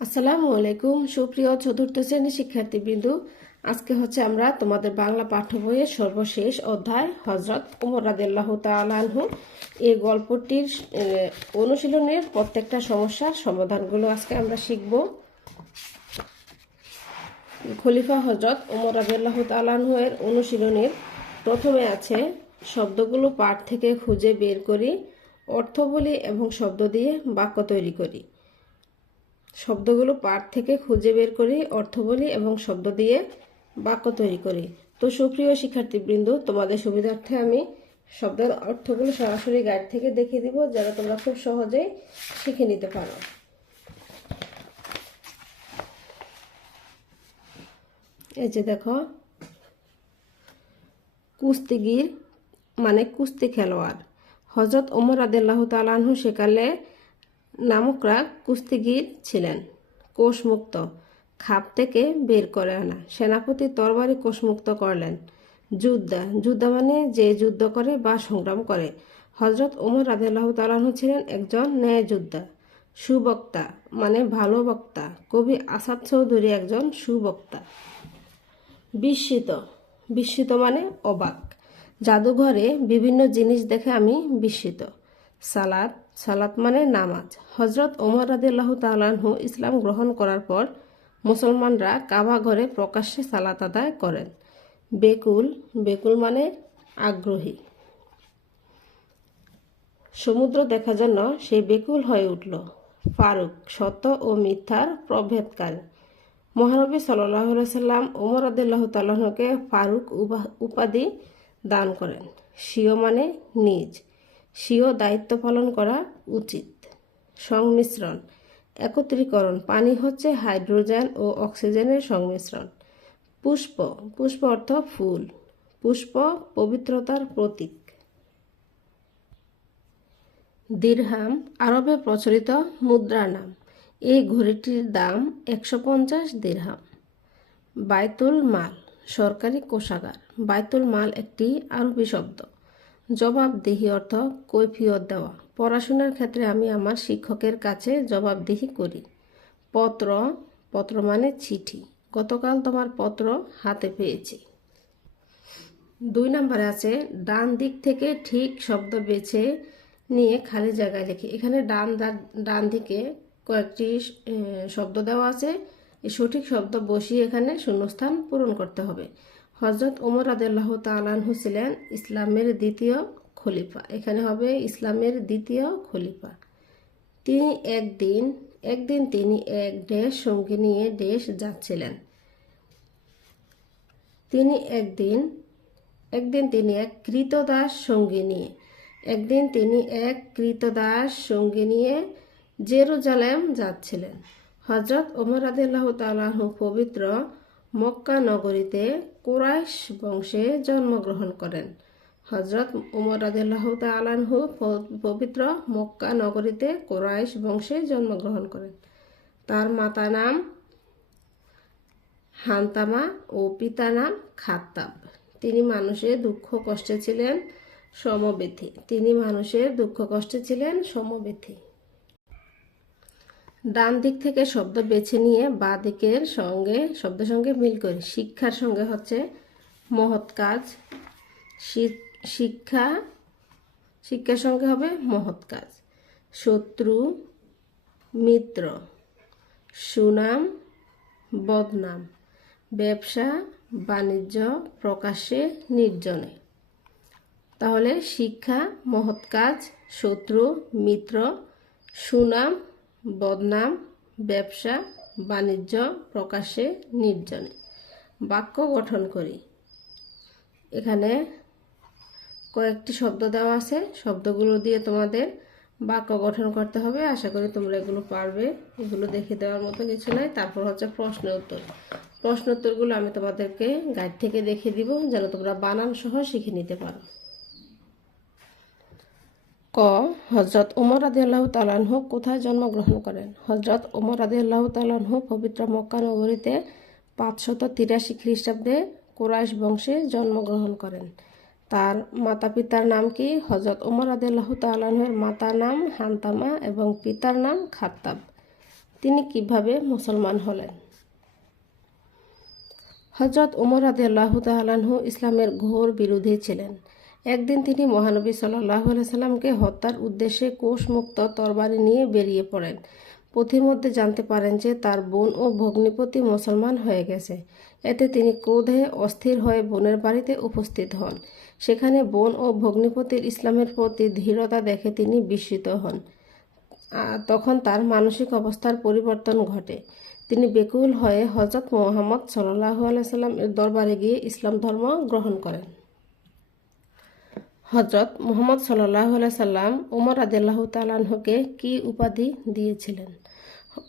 আসসালামু আলাইকুম, সুপ্রিয় চতুর্থ শ্রেণির শিক্ষার্থীবৃন্দু। আজকে হচ্ছে আমরা তোমাদের বাংলা পাঠ্য বইয়ের সর্বশেষ অধ্যায় হজরত উমর রাদিল্লাহ এই গল্পটির অনুশীলনের প্রত্যেকটা সমস্যার সমাধানগুলো আজকে আমরা শিখব। খলিফা হজরত উমর রাদিল্লাহ তালানহু এর অনুশীলনের প্রথমে আছে, শব্দগুলো পাঠ থেকে খুঁজে বের করি অর্থ বলি এবং শব্দ দিয়ে বাক্য তৈরি করি। শব্দগুলো পাঠ থেকে খুঁজে বের করি, অর্থ বলি এবং শব্দ দিয়ে বাক্য তৈরি করি। তো সুপ্রিয় শিক্ষার্থীবৃন্দ, তোমাদের সুবিধার্থে আমি শব্দের অর্থগুলো সরাসরি গাইড থেকে দেখিয়ে দিব যারা তোমরা খুব সহজেই শিখে নিতে পারো। এই যে দেখো, কুস্তিগির মানে কুস্তি খেলোয়াড়। হজরত ওমর আদেল্লাহ তালানহু সেকালে নামকরা কুস্তিগির ছিলেন। কোষমুক্ত। খাপ থেকে বের করে আনা। সেনাপতি তরবারি কোষমুক্ত করলেন। যুদ্ধা। যুদ্ধা মানে যে যুদ্ধ করে বা সংগ্রাম করে। হজরত ওমর আদেল্লাহ তালাহু ছিলেন একজন ন্যায় যোদ্ধা সুবক্তা মানে ভালো বক্তা। কবি আসাদ চৌধুরী একজন সুবক্তা। বিস্মিত। বিস্মিত মানে অবাক। জাদুঘরে বিভিন্ন জিনিস দেখে আমি বিস্মিত। সালাত সালাত মানে নামাজ। হজরত ওমর রাদিল্লাহ তালাহু ইসলাম গ্রহণ করার পর মুসলমানরা কাবা ঘরে প্রকাশ্যে সালাত আদায় করেন। বেকুল বেকুল মানে আগ্রহী। সমুদ্র দেখার জন্য সে বেকুল হয়ে উঠল। ফারুক, সত্য ও মিথ্যার প্রভেদকারী। মহানবী সাল্লাম ওমর আদুল্লাহ ফারুক উপাধি দান করেন। স্বীয় মানে নিজ। স্বীয় দায়িত্ব পালন করা উচিত। সংমিশ্রণ, একত্রীকরণ, পানি হচ্ছে হাইড্রোজেন ও অক্সিজেনের সংমিশ্রণ। পুষ্প পুষ্প অর্থ ফুল, পুষ্প পবিত্রতার প্রতীক। দিরহাম, আরবে প্রচলিত মুদ্রার নাম। এই ঘড়িটির দাম একশো পঞ্চাশ দিরহাম। বাইতুল মাল, সরকারি কোষাগার। বাইতুল মাল একটি আরবি শব্দ। জবাবদিহি অর্থ কৈফিয়ত দেওয়া। পড়াশোনার ক্ষেত্রে আমি আমার শিক্ষকের কাছে জবাবদিহি করি। পত্র পত্র মানে চিঠি। গতকাল তোমার পত্র হাতে পেয়েছি। দুই নম্বরে আছে, ডান দিক থেকে ঠিক শব্দ বেছে নিয়ে খালি জায়গায় লিখি। এখানে ডান ডান দিকে কয়েকটি শব্দ দেওয়া আছে। সঠিক শব্দ বসিয়ে এখানে শূন্যস্থান পূরণ করতে হবে। হজরত ওমর আদাল্লাহ তালানহু ছিলেন ইসলামের দ্বিতীয় খলিফা। এখানে হবে ইসলামের দ্বিতীয় খলিফা। তিনি একদিন একদিন তিনি এক দেশ সঙ্গী নিয়ে দেশ যাচ্ছিলেন। তিনি একদিন একদিন তিনি এক কৃতদাস সঙ্গী নিয়ে, একদিন তিনি এক কৃতদাস সঙ্গী নিয়ে জেরুজালেম যাচ্ছিলেন। হজরত ওমর আদিল্লাহ তালাহ পবিত্র মক্কা নগরীতে কুরাইশ বংশে জন্মগ্রহণ করেন। হজরত উমর আদিল্লাহ তালাহু পবিত্র মক্কা নগরীতে কুরাইশ বংশে জন্মগ্রহণ করেন। তার মাতা নাম হান্তামা ও পিতা নাম খাত্তাব। তিনি মানুষের দুঃখ কষ্টে ছিলেন সমবেথী তিনি মানুষের দুঃখ কষ্টে ছিলেন সমবেথী ডান দিক থেকে শব্দ বেছে নিয়ে বা দিকের সঙ্গে শব্দের সঙ্গে মিল করি। শিক্ষার সঙ্গে হচ্ছে মহৎ কাজ। শিক্ষা, শিক্ষার সঙ্গে হবে মহৎ কাজ। শত্রু, মিত্র, সুনাম, বদনাম। ব্যবসা, বাণিজ্য প্রকাশ্যে নির্জনে। তাহলে শিক্ষা, মহৎ কাজ, শত্রু, মিত্র, সুনাম বদনাম, ব্যবসা, বাণিজ্য, প্রকাশে, নির্জনে। বাক্য গঠন করি। এখানে কয়েকটি শব্দ দেওয়া আছে। শব্দগুলো দিয়ে তোমাদের বাক্য গঠন করতে হবে। আশা করি তোমরা এগুলো পারবে। এগুলো দেখে দেওয়ার মতো কিছু নাই। তারপর হচ্ছে প্রশ্ন উত্তর। প্রশ্ন উত্তরগুলো আমি তোমাদেরকে গাইড থেকে দেখিয়ে দিব, যেন তোমরা বানান সহ শিখে নিতে পারো। ক হজরত ওমর আদি আল্লাহ তালানহ কোথায় জন্মগ্রহণ করেন? হজরত ওমর আদি আল্লাহ তালানহ পবিত্র মক্কা নগরীতে পাঁচশত তিরাশি খ্রিস্টাব্দে কোরাইশ বংশে জন্মগ্রহণ করেন। তার মাতা পিতার নাম কি? হজরত ওমর আদি আল্লাহ তালানহের মাতার নাম হান্তামা এবং পিতার নাম খাত্তাব। তিনি কীভাবে মুসলমান হলেন? হজরত উমর আদিল্লাহ তালাহু ইসলামের ঘোর বিরোধী ছিলেন। একদিন তিনি মহানবী সাল্লাহ সাল্লামকে হত্যার উদ্দেশ্যে কোষমুক্ত তরবারি নিয়ে বেরিয়ে পড়েন। পথির মধ্যে জানতে পারেন যে তার বোন ও ভগ্নিপতি মুসলমান হয়ে গেছে। এতে তিনি ক্রোধে অস্থির হয়ে বোনের বাড়িতে উপস্থিত হন। সেখানে বোন ও ভগ্নিপতির ইসলামের প্রতি ধীরতা দেখে তিনি বিস্মিত হন। তখন তার মানসিক অবস্থার পরিবর্তন ঘটে। তিনি বেকুল হয়ে হজরত মোহাম্মদ সাল্লাহ আলাইসাল্লাম দরবারে গিয়ে ইসলাম ধর্ম গ্রহণ করেন। হজরত মোহাম্মদ সাল্লাহ সাল্লাম উমর আদিল্লাহ তালাহকে কি উপাধি দিয়েছিলেন?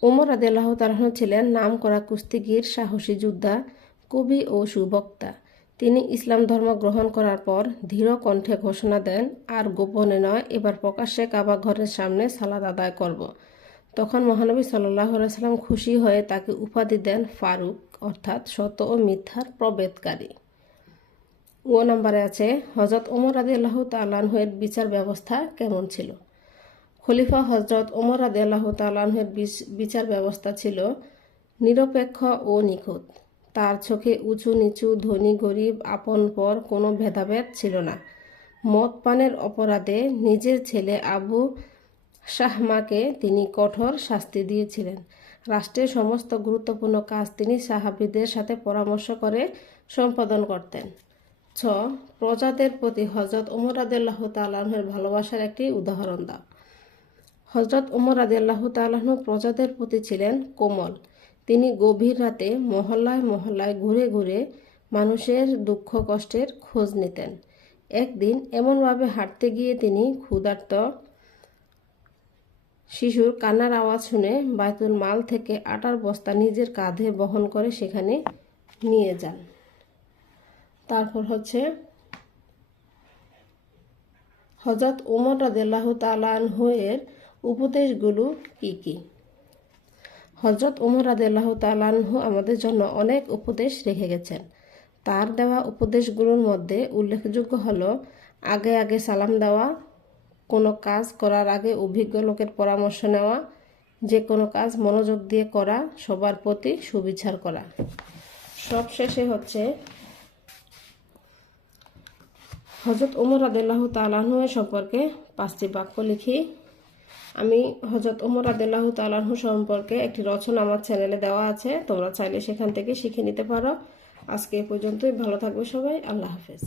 উমর আদিল্লাহ তালাহ ছিলেন নাম করা কুস্তিগির, সাহসী যোদ্ধা, কবি ও সুবক্তা। তিনি ইসলাম ধর্ম গ্রহণ করার পর ধীর কণ্ঠে ঘোষণা দেন, আর গোপনে নয়, এবার প্রকাশ্যে কাবা ঘরের সামনে সালাদ আদায় করব। তখন মহানবী সাল্লাহ সাল্লাম খুশি হয়ে তাকে উপাধি দেন ফারুক, অর্থাৎ সত ও মিথ্যার প্রবেদকারী ও নম্বরে আছে হজরত ওমর আদি আল্লাহ তাল্লাহের বিচার ব্যবস্থা কেমন ছিল? খলিফা হজরত ওমর আদি আল্লাহ তাল্লাহের বিচার ব্যবস্থা ছিল নিরপেক্ষ ও নিখুঁত। তার চোখে উঁচু নিচু ধনী গরিব আপন পর কোনো ভেদাভেদ ছিল না। মদ পানের অপরাধে নিজের ছেলে আবু শাহমাকে তিনি কঠোর শাস্তি দিয়েছিলেন। রাষ্ট্রের সমস্ত গুরুত্বপূর্ণ কাজ তিনি সাহাবিদের সাথে পরামর্শ করে সম্পাদন করতেন। ছ প্রজাদের প্রতি হজরত ওমর আদাল্লাহ তালাহের ভালোবাসার একটি উদাহরণ দাও। হজরত ওমর আদাল্লাহ তালাহ প্রজাদের প্রতি ছিলেন কোমল। তিনি গভীর রাতে মহল্লায় মহল্লায় ঘুরে ঘুরে মানুষের দুঃখ কষ্টের খোঁজ নিতেন। একদিন এমনভাবে হাঁটতে গিয়ে তিনি ক্ষুধার্ত শিশুর কান্নার আওয়াজ শুনে বায়তুল মাল থেকে আটার বস্তা নিজের কাঁধে বহন করে সেখানে নিয়ে যান। তারপর হচ্ছে হজরত উমর রাদিল্লাহ তালানহু এর উপদেশগুলো কি কি? হজরত উমর রাদিল্লাহ তালানহু আমাদের জন্য অনেক উপদেশ রেখে গেছেন। তার দেওয়া উপদেশগুলোর মধ্যে উল্লেখযোগ্য হলো, আগে আগে সালাম দেওয়া, কোনো কাজ করার আগে অভিজ্ঞ লোকের পরামর্শ নেওয়া, যে কোনো কাজ মনোযোগ দিয়ে করা, সবার প্রতি সুবিচার করা। সবশেষে হচ্ছে হজরত ওমর আদেলাহ তালাহ সম্পর্কে পাঁচটি বাক্য লিখি। আমি হজরত ওমর আদেলাহ তালাহ সম্পর্কে একটি রচনা আমার চ্যানেলে দেওয়া আছে, তোমরা চাইলে সেখান থেকে শিখে নিতে পারো। আজকে এ পর্যন্তই, ভালো থাকবে সবাই, আল্লাহ হাফেজ।